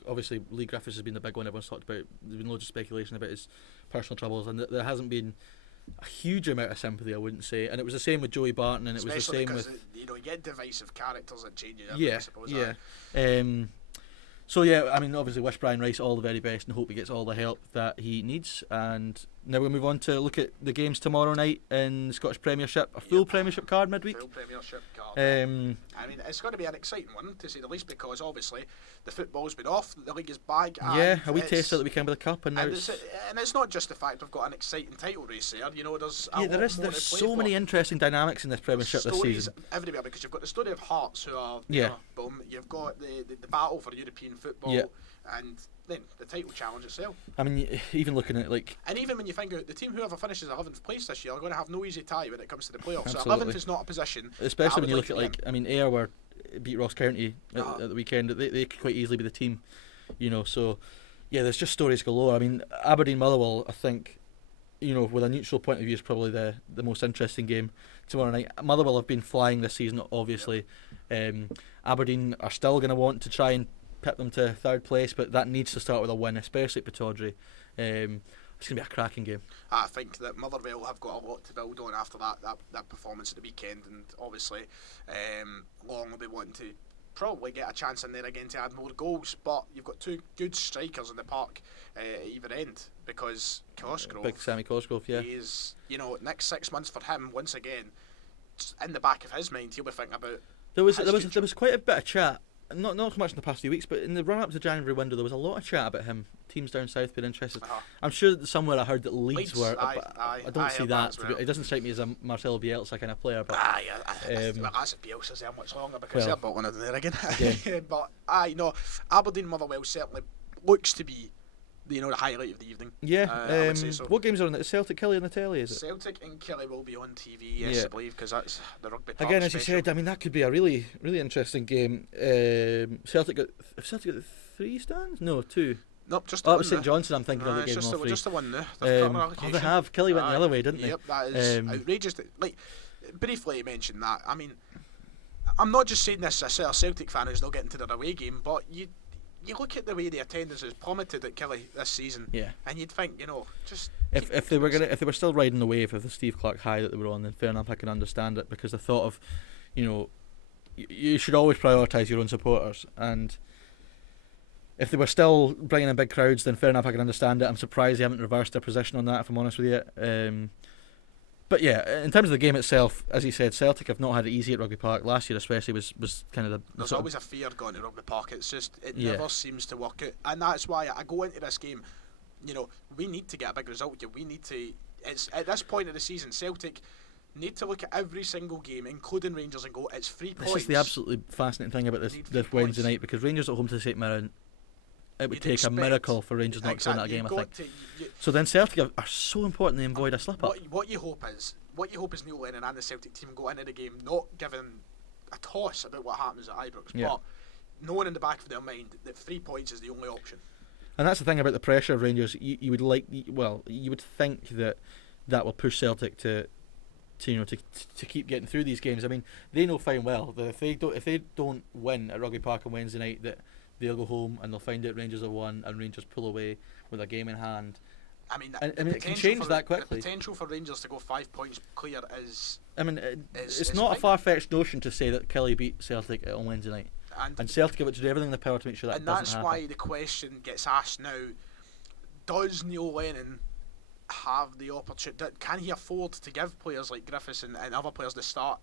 obviously Lee Griffiths has been the big one everyone's talked about. There's been loads of speculation about his personal troubles, and there hasn't been a huge amount of sympathy, I wouldn't say. And it was the same with Joey Barton, and especially it was the same with you get divisive characters that change it. I suppose. So obviously wish Brian Rice all the very best and hope he gets all the help that he needs. And Now we'll move on to look at the games tomorrow night in the Scottish Premiership. A full Premiership card midweek. Full Premiership card. I mean, it's going to be an exciting one, to say the least, because obviously the football's been off, the league is back. Yeah, a wee taste at the weekend with the cup, and now it's not just the fact we've got an exciting title race there. You know, there's there's so many interesting dynamics in this Premiership this season. Everywhere, because you've got the story of Hearts, who are boom. You've got the battle for European football, and then the title challenge itself. I mean, even looking at and even when you think of the team whoever finishes 11th place this year are going to have no easy tie when it comes to the playoffs. Absolutely. So 11th is not a position. Especially when you look at Ayr were beat Ross County at the weekend. They could quite easily be the team, you know. So yeah, there's just stories galore. I mean, Aberdeen Motherwell, I think, you know, with a neutral point of view, is probably the most interesting game tomorrow night. Motherwell have been flying this season, obviously. Aberdeen are still going to want to try and pip them to third place, but that needs to start with a win, especially at Pittodrie. It's going to be a cracking game. I think that Motherwell have got a lot to build on after that performance at the weekend, and obviously Long will be wanting to probably get a chance in there again to add more goals, but you've got two good strikers in the park at either end, because Cosgrove, big Sammy Cosgrove, yeah, he is, you know, next 6 months for him, once again, in the back of his mind, he'll be thinking about there was quite a bit of chat. Not so much in the past few weeks, but in the run-up to the January window, there was a lot of chat about him. Teams down south being interested. I'm sure that somewhere I heard that Leeds were. I don't see that. Well. It doesn't strike me as a Marcelo Bielsa kind of player. But that's if Bielsa's there much longer, because they're bottled in there again. Yeah. But Aberdeen Motherwell certainly looks to be, you know, the highlight of the evening. Yeah. I would say so. What games are on? Celtic Killie on the telly, is it? Celtic and Killie will be on TV, yes, I believe, because that's the rugby park again, as special. you said, I mean, that could be a really, really interesting game. Celtic got 3 stands? No, 2. Nope, just the one. St Johnstone, I'm thinking of the game. Just the one there. They have. Killie went the other way, didn't they? Yep, that is outrageous. Briefly mention that. I mean, I'm not just saying this as a Celtic fan who's not getting to their away game, but you look at the way the attendance has plummeted at Killie this season, and you'd think, you know, just if they were still riding the wave of the Steve Clark high that they were on, then fair enough, I can understand it, because the thought of, you know, you should always prioritise your own supporters, and if they were still bringing in big crowds, then fair enough, I can understand it. I'm surprised they haven't reversed their position on that, if I'm honest with you. But yeah, in terms of the game itself, as you said, Celtic have not had it easy at Rugby Park. Last year especially was kind of the there's always a fear going to Rugby Park. It's just, it never seems to work out, and that's why I go into this game, you know, we need to get a big result here. We need to, it's at this point of the season, Celtic need to look at every single game, including Rangers, and go, it's 3 points. This is the absolutely fascinating thing about this Wednesday night, because Rangers at home to St Mirren, it would take a miracle for Rangers not to win that game, I think. So then Celtic are so important they avoid a slip-up. What you hope is Neil Lennon and the Celtic team go into the game not giving a toss about what happens at Ibrox, but knowing in the back of their mind that 3 points is the only option. And that's the thing about the pressure of Rangers. You would think that will push Celtic to keep getting through these games. I mean, they know fine well that if they don't win at Rugby Park on Wednesday night, that they'll go home and they'll find out Rangers have won and Rangers pull away with a game in hand. I mean, it can change that quickly. The potential for Rangers to go 5 points clear is. I mean, it's not a far-fetched notion to say that Killie beat Celtic on Wednesday night, and Celtic have to do everything in their power to make sure that doesn't happen. And that's why the question gets asked now: does Neil Lennon have the opportunity? Can he afford to give players like Griffiths and other players the start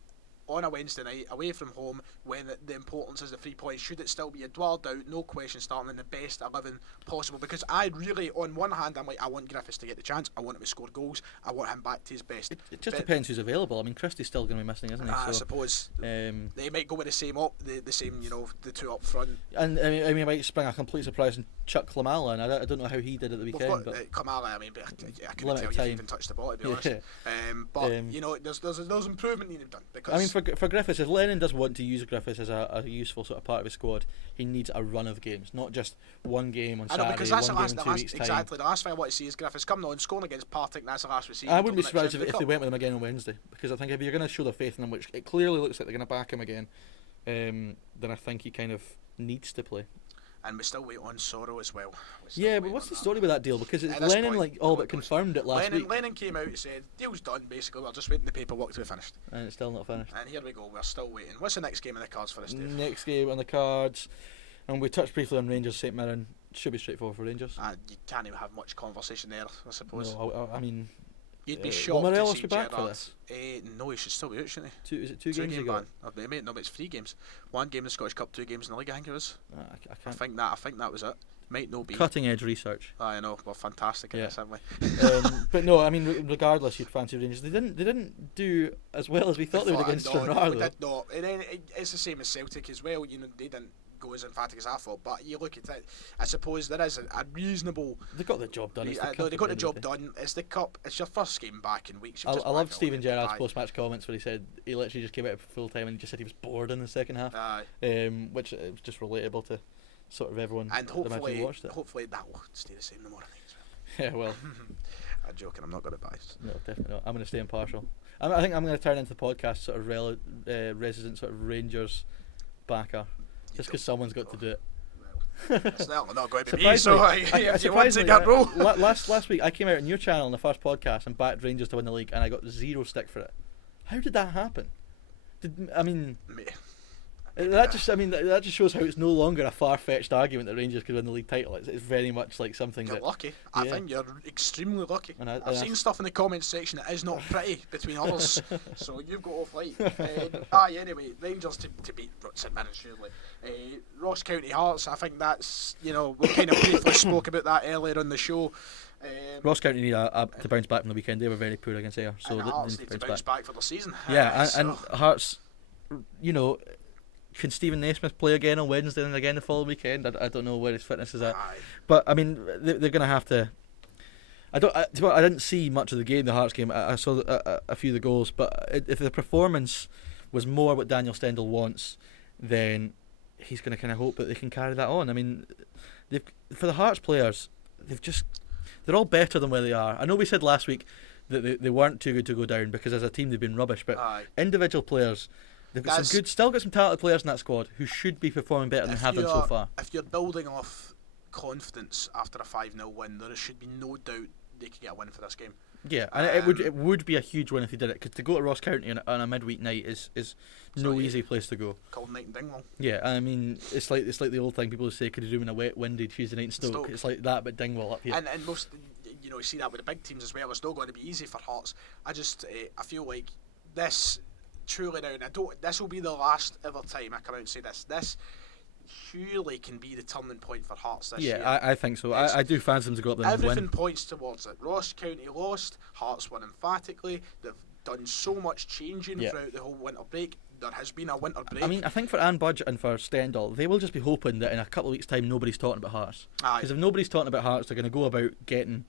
on a Wednesday night away from home when the importance is the 3 points? Should it still be a Edouard out, no question, starting in the best 11 possible? Because I really, on one hand, I'm like, I want Griffiths to get the chance, I want him to score goals, I want him back to his best. It just depends who's available. I mean, Christie's still going to be missing, isn't he? I suppose they might go with the same, you know, the two up front. And I mean, it might spring a complete surprise and chuck Klamala, and I don't know how he did at the weekend. But Klamala, I mean, I couldn't tell you if he even touched the ball, to be honest. But you know, there's improvement needed done, because I mean, for Griffiths, if Lennon does want to use Griffiths as a useful sort of part of his squad, he needs a run of games, not just one game on Saturday, because that's one game in 2 weeks' time. Exactly, the last thing I want to see is Griffiths coming on, scoring against Partick, that's the last we see. I wouldn't be surprised if they went with him again on Wednesday, because I think if you're going to show their faith in him, which it clearly looks like they're going to back him again, then I think he kind of needs to play. And we still wait on Sorrow as well. Yeah, but what's the story with that deal? Because Lennon all but confirmed it last week. Lennon came out and said, deal's done, basically, we're just waiting the paperwork to be finished. And it's still not finished. And here we go, we're still waiting. What's the next game on the cards for us, Dave? Next game on the cards, and we touched briefly on Rangers St Mirren. should be straightforward for Rangers. You can't even have much conversation there, I suppose. No, I mean, you'd be shocked will to Morelos see be back Gerrard. for this? No, he should still be out, shouldn't he? Is it two games game ago? ban. Oh, mate, no, it's 3 games. 1 game in the Scottish Cup, 2 games in the league. I think it was. I I can't. think that was it. Might not be. Cutting edge research. I know. Well, fantastic. Yeah. This, haven't we? But no, I mean, regardless, you'd fancy Rangers. They didn't do as well as we thought they would against Stranraer. We did not. And then it's the same as Celtic as well. You know, they didn't go as emphatic as I thought. But you look at it, I suppose there is a reasonable. They got the job done. No, they got the job done. It's the cup. It's your first game back in weeks. I loved Stephen Gerrard's post-match comments where he said he literally just came out full time and he just said he was bored in the second half, which was just relatable to sort of everyone. And hopefully that will stay the same in the morning. Yeah, well, I'm joking. I'm not going to bias. No, definitely not. I'm going to stay impartial. I think I'm going to turn into the podcast sort of resident sort of Rangers backer, just because someone's got to do it. It's not going to be me, so if you want to take that role. Last week I came out on your channel on the first podcast and backed Rangers to win the league, and I got 0 stick for it. How did that happen? That just shows how it's no longer a far-fetched argument that Rangers could win the league title. It's very much like something you're lucky. I think you're extremely lucky. I've seen stuff in the comments section that is not pretty between others, so you've got off light. Anyway, Rangers to beat St Mirren surely. Ross County Hearts, I think that's, we kind of briefly spoke about that earlier on the show. Ross County need to bounce back from the weekend. They were very poor against Ayr, so and Hearts need to bounce back for the season. Yeah, and Hearts, can Stephen Naismith play again on Wednesday and again the following weekend? I don't know where his fitness is at, but I mean they're going to have to. I didn't see much of the game, the Hearts game. I saw a few of the goals, but if the performance was more what Daniel Stendhal wants, then he's going to kind of hope that they can carry that on. I mean, for the Hearts players, they're all better than where they are. I know we said last week that they weren't too good to go down because as a team they've been rubbish, but individual players. They've got still got some talented players in that squad who should be performing better than have done so far. If you're building off confidence after a 5-0 win, there should be no doubt they could get a win for this game. Yeah, and it would be a huge win if they did it, because to go to Ross County on a midweek night is no easy place to go. Cold night in Dingwall. Yeah, I mean it's like the old thing people say, could you do in a wet, windy Tuesday night in Stoke? It's like that, but Dingwall up here. And most, you see that with the big teams as well. It's not going to be easy for Hearts. I feel like this. Truly now, and this will be the last ever time I come out and say this. This surely can be the turning point for Hearts this year. Yeah, I think so. I do fancy them to go up there and win. Everything points towards it. Ross County lost, Hearts won emphatically. They've done so much changing throughout the whole winter break. There has been a winter break. I mean, I think for Anne Budge and for Stendhal, they will just be hoping that in a couple of weeks' time nobody's talking about Hearts. Because if nobody's talking about Hearts, they're going to go about getting.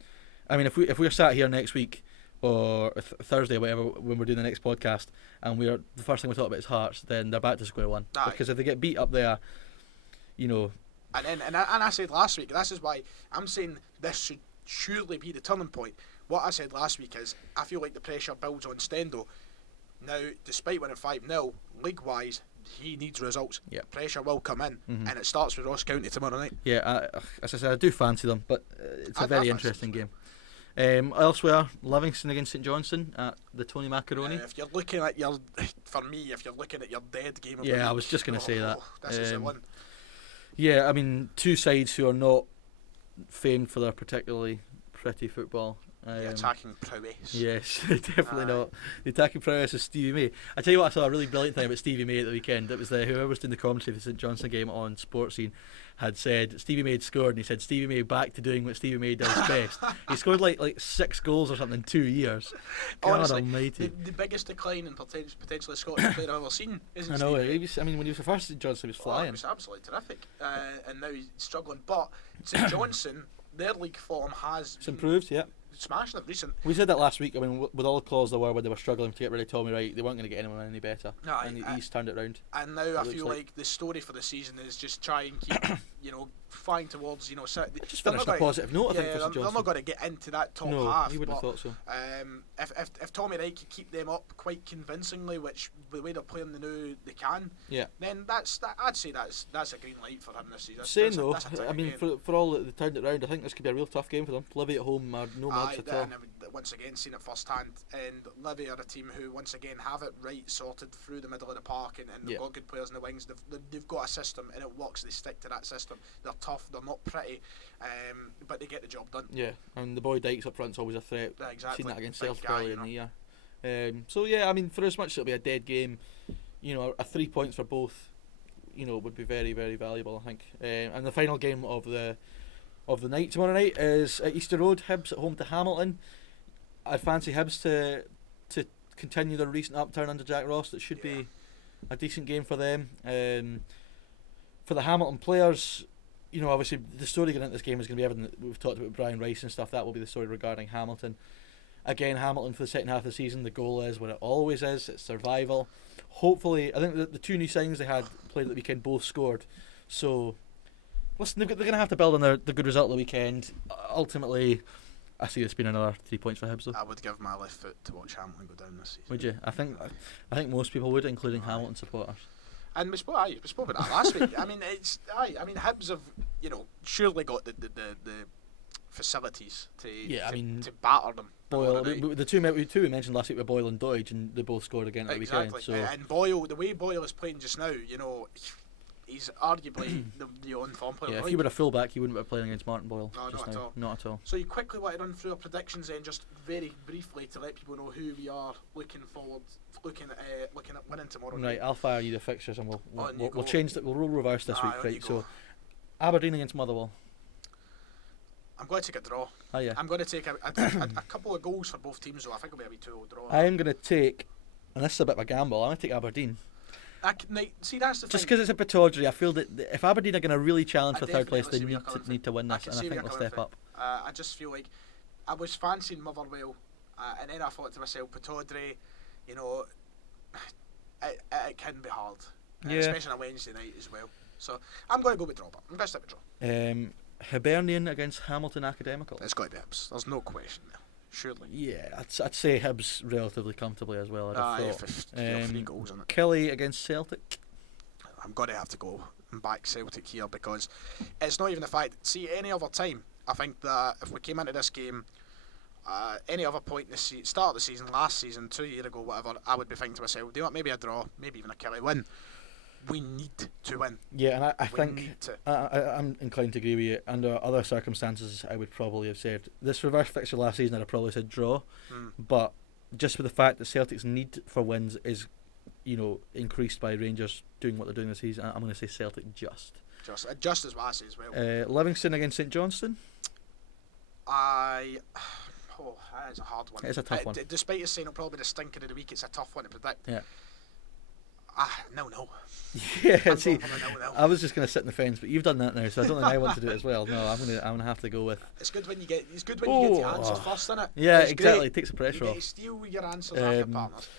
I mean, if we're sat here next week or Thursday, or whatever, when we're doing the next podcast, and the first thing we talk about is Hearts, then they're back to square one. Because if they get beat up there, And I said last week, this is why I'm saying this should surely be the turning point. What I said last week is, I feel like the pressure builds on Stendhal. Now, despite winning 5-0, league-wise, he needs results. Yeah. Pressure will come in, and it starts with Ross County tomorrow night. Yeah, as I said, I do fancy them, but it's a very interesting game. Elsewhere, Livingston against St Johnstone at the Tony Macaroni. If you're looking at your dead game of the week, I was just going to say that. This is the one. Yeah, I mean, two sides who are not famed for their particularly pretty football. The attacking prowess. Yes, definitely not. The attacking prowess is Stevie May. I tell you what, I saw a really brilliant thing about Stevie May at the weekend. It was whoever was doing the commentary for the St Johnstone game on Sports Scene had said Stevie May had scored, and he said Stevie May back to doing what Stevie May does best. He scored like 6 goals or something in 2 years. God honestly, almighty. The biggest decline in potentially Scottish player I've ever seen, isn't it? I know. When he was the first St Johnstone, he was flying. It was absolutely terrific. And now he's struggling. But St Johnstone, their league form has improved, smashing it recent. We said that last week. I mean, with all the calls there were when they were struggling to get rid of Tommy Wright, they weren't going to get anyone any better. No, and he's turned it round. And now I feel like the story for the season is just try and keep, flying towards, just finish on a positive note. I think for St Johnstone. They're not going to get into that top half. No, you wouldn't have thought so. If Tommy Wright can keep them up quite convincingly, which the way they're playing they can. Yeah. Then I'd say that's a green light for him this season. Saying though, I mean, for all that they turned it round, I think this could be a real tough game for them. Livy at home are no mugs at all. once again seen it firsthand, and Livy are a team who once again have it right sorted through the middle of the park, and they've got good players in the wings. They've got a system and it works. They stick to that system. They're tough, they're not pretty, but they get the job done. Yeah, and the boy Dykes up front's always a threat. Exactly. Seen that against Celtic earlier in the year. So yeah, I mean, for as much as it'll be a dead game, you know, a 3 points for both, you know, would be very, very valuable, I think. And the final game of the night tomorrow night is at Easter Road. Hibs at home to Hamilton. I'd fancy Hibs to continue their recent upturn under Jack Ross. It should be a decent game for them. For the Hamilton players, you know, obviously the story going into this game is going to be everything that we've talked about with Brian Rice and stuff. That will be the story regarding Hamilton. Again, Hamilton for the second half of the season, the goal is what it always is. It's survival. Hopefully, I think the two new signings they had played at the weekend both scored. So, listen, they're going to have to build on the good result of the weekend. Ultimately, I see it's been another 3 points for Hibs though. I would give my left foot to watch Hamilton go down this season. Would you? I think most people would, including Hamilton supporters. And we spoke about that last week. I mean, Hibs have, you know, surely got the facilities to batter them. Boyle, the two we mentioned last week were Boyle and Doidge, and they both scored again at the weekend. So. And Boyle, the way Boyle is playing just now, you know, he's arguably the on-form player. Yeah, if you were a fullback, you wouldn't be playing against Martin Boyle. No, just not now. at all. Not at all. So you quickly want to run through our predictions then, just very briefly, to let people know who we are looking at winning tomorrow night. Right, I'll fire you the fixtures, and we'll change that. We'll reverse this week, right? So, Aberdeen against Motherwell. I'm going to take a draw. Oh, yeah. I'm going to take a couple of goals for both teams, though. I think it'll be a 2-2 draw. I am going to take, and this is a bit of a gamble, I'm going to take Aberdeen. See, that's the thing. Just because it's a Pittodrie, I feel that if Aberdeen are going to really challenge for third place, they need to win this, and I think they'll step up. I just feel like I was fancying Motherwell, and then I thought to myself, Pittodrie, you know, it can be hard, especially on a Wednesday night as well. So I'm going to go with draw, but I'm going to stick with draw. Hibernian against Hamilton Academical. It's got to be Hibs. There's no question there. Surely. Yeah, I'd say Hibs relatively comfortably as well. I'd have thought. 3 goals on it. Kelly against Celtic. I'm going to have to go and back Celtic here, because it's not even the fact. See, any other time, I think that if we came into this game, any other point in the start of the season, last season, 2 years ago, whatever, I would be thinking to myself, do you know what, maybe a draw, maybe even a Kelly win. We need to win. Yeah, and I think I'm inclined to agree with you. Under other circumstances, I would probably have said this reverse fixture last season. I'd have probably said draw, but just with the fact that Celtic's need for wins is, you know, increased by Rangers doing what they're doing this season, I'm going to say Celtic just as what I say as well. Livingston against St Johnstone. That is a hard one. It's a tough one. Despite us saying it'll probably be the stinker of the week, it's a tough one to predict. Yeah. No. Yeah, see, I was just going to sit in the fence, but you've done that now, so I don't think I want to do it as well. No, I'm gonna have to go with. It's good when you get your answers first, isn't it? Yeah, it's exactly. Great. It takes the pressure off. You get to steal your answers off your partners.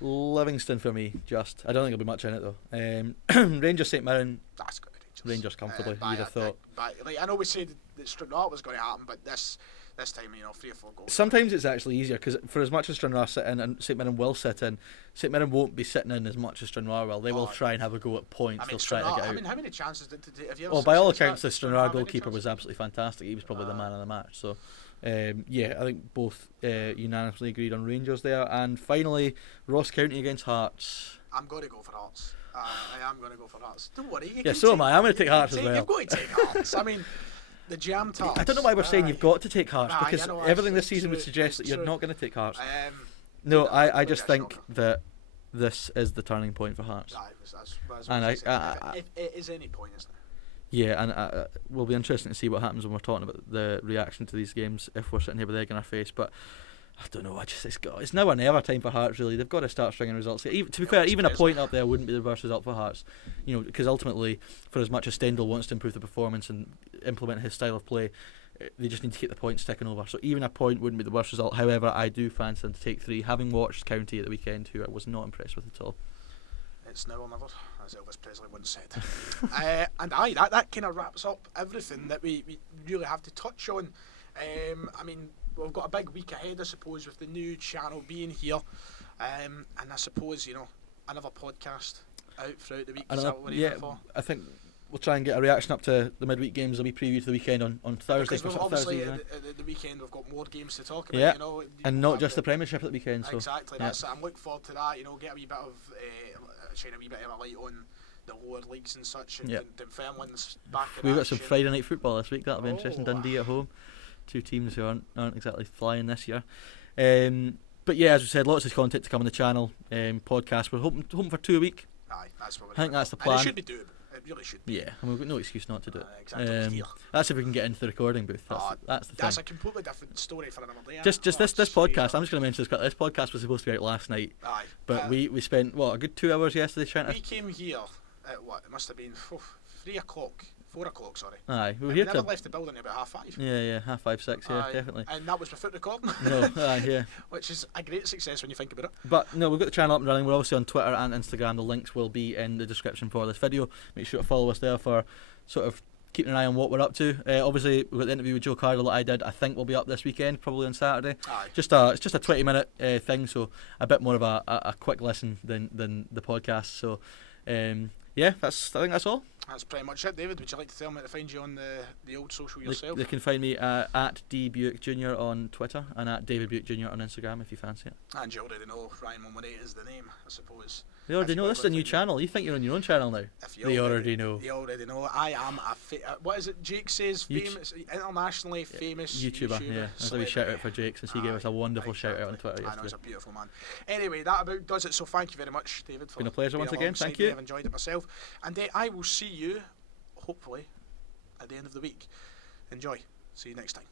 Livingston for me, just. I don't think there'll be much in it though. Rangers St Mirren. That's good. Rangers comfortably. You'd have thought. I know we said that Stranraer was going to happen, but this time, you know, 3 or 4 goals. Sometimes it's actually easier, because for as much as Stranraer sit in and St Mirren will sit in, St Mirren won't be sitting in as much as Stranraer will. They will try and have a go at points. They'll try to get out. I mean, how many chances have you ever? Well, by all accounts, the Stranraer goalkeeper was absolutely fantastic. He was probably the man of the match. So, yeah, I think both unanimously agreed on Rangers there. And finally, Ross County against Hearts. I'm going to go for Hearts. I am going to go for Hearts. Don't worry. So am I. I'm going to take Hearts as well. You've got to take Hearts. I mean, the jam tarts. I don't know why we're saying you've got to take Hearts, because everything this season would suggest that you're not going to take Hearts. No, I just think that this is the turning point for Hearts. It is any point, isn't it? Yeah, and will be interesting to see what happens when we're talking about the reaction to these games if we're sitting here with egg in our face. But I don't know. It's now or never time for Hearts. Really, they've got to start stringing results. To be fair, even a point up there wouldn't be the worst result for Hearts. You know, because ultimately, for as much as Stendhal wants to improve the performance and implement his style of play, they just need to keep the points ticking over. So even a point wouldn't be the worst result. However, I do fancy them to take 3, having watched County at the weekend, who I was not impressed with at all. It's now or never, as Elvis Presley once said. And that kind of wraps up everything that we really have to touch on. I mean, we've got a big week ahead, I suppose, with the new channel being here. And I suppose, you know, another podcast out throughout the week. Is that what we're aiming for? I think we'll try and get a reaction up to the midweek games. There'll be preview to the weekend on Thursday. Because obviously the weekend we've got more games to talk about. Yeah, you know, and not just the Premiership at the weekend. So exactly, that's it. I'm looking forward to that. You know, get a wee bit of shine a wee bit of a light on the lower leagues and such, and Dunfermline's back in We've got action. some Friday night football this week. That'll be interesting. Oh. Dundee at home, two teams who aren't exactly flying this year. But yeah, as we said, lots of content to come on the channel. Podcast. We're hoping for 2 a week. Aye, that's what I think that's the plan. And it should be doable. It really should be. Yeah, and we've got no excuse not to do it. Exactly. That's if we can get into the recording booth. That's the thing. That's a completely different story for another day. Just this podcast. I'm just going to mention this. This podcast was supposed to be out last night. Aye. But we spent a good 2 hours yesterday trying to. We came here at what? It must have been 3 o'clock. 4 o'clock, sorry. Aye, we were and here we never left the building at about 5:30. Yeah, 5:30, 6. Yeah, Aye. definitely. And that was without recording. No, yeah. Which is a great success when you think about it. But no, we've got the channel up and running. We're obviously on Twitter and Instagram. The links will be in the description for this video. Make sure to follow us there for sort of keeping an eye on what we're up to. Obviously, we've got the interview with Joe Cardle that I did. I think will be up this weekend, probably on Saturday. Aye. It's just a 20-minute thing, so a bit more of a quick listen than the podcast. So, yeah, I think that's all. That's pretty much it. David, would you like to tell me to find you on the old social yourself? They can find me at D Buick Jr. on Twitter and at David Buick Jr. on Instagram if you fancy it. And you already know Ryan 118 is the name, I suppose. They already know. This is a new channel. You think you're on your own channel now? They already know. They already know. I am what is it Jake says? Famous, internationally famous YouTuber. Yeah, that's a wee shout out for Jake since he gave us a wonderful shout out on Twitter yesterday. I know, he's a beautiful man. Anyway, that about does it. So thank you very much, David. For been a pleasure once again. Thank you. you. I've enjoyed it myself, and I will see you hopefully at the end of the week. Enjoy. See you next time.